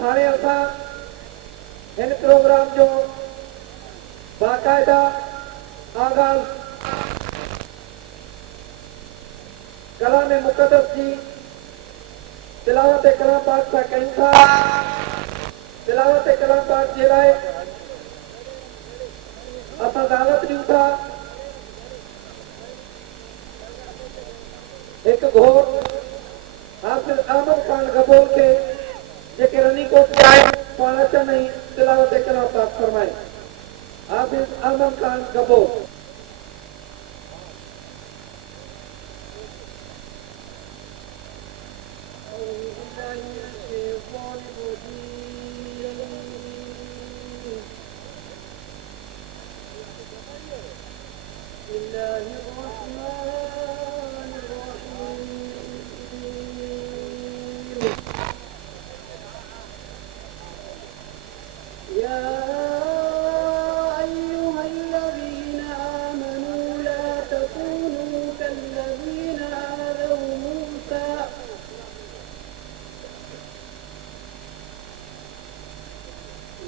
हाणे असां हिन प्रोग्राम जो बाक़ायदा आगाज़ कलाम मुक़द्दस जी तिलावत कलाम पाक सां कयूं था। तिलावत कलाम पाक जे लाइ असां दावत ॾियूं था हिकु घोट हाफ़िज़ अहमद ख़ान गबोल खे, जेके रनीकोट में आहिनि, पाण अचनि ऐं तिलावत कलाम पाक फरमाइनि। हाफ़िज़ अहमद ख़ान गबोल।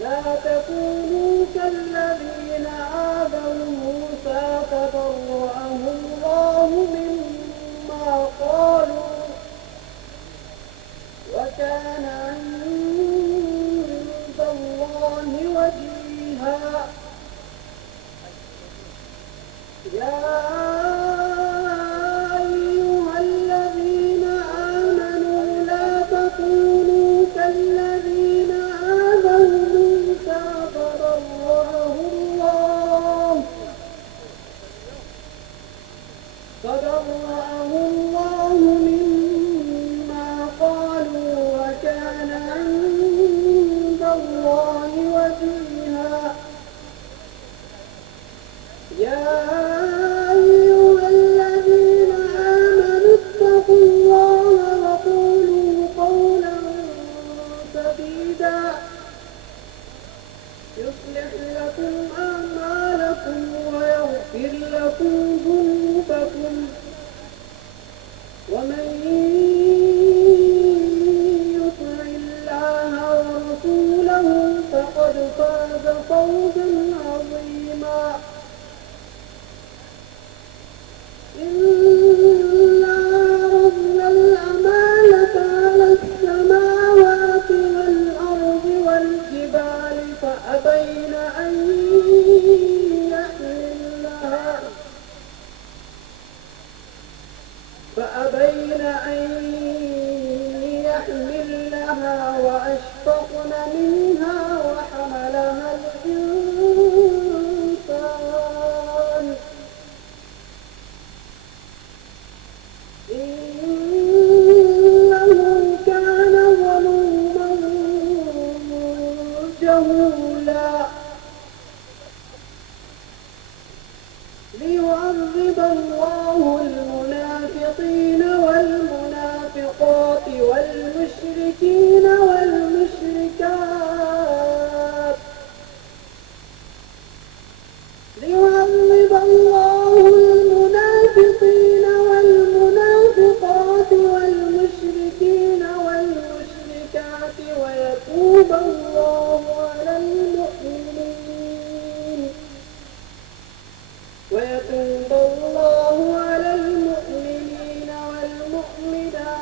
لا تكونوا كالذين آذوا موسى فبرأه الله مما قالوا وكان عند الله وجيها. يا أيها الذين آمنوا لا تكونوا كالذين آذوا موسى فبرأه الله مما قالوا وكان عند الله وجيها. يا أيها الذين آمنوا اتقوا الله وقولوا قولا سديدا يصلح لكم أعمالكم ويغفر لكم ذنوبكم ومن يطع الله ورسوله فقد فاز فوزا عظيما. إنا عرضنا الأمانة على السماوات والأرض والجبال فأبين أن يحملنها وأشفقن منها وحملها الإنسان إنه كان ظلوما جهولا. ليعذب الله المنافقين والمنافقات والمشركين والمشركات. ليعذب الله المنافقين والمنافقات والمشركين والمشركات ويتوب الله على المؤمنين والمؤمنات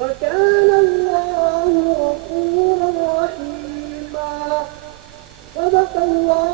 وكان الله غفورا رحيما. صدق الله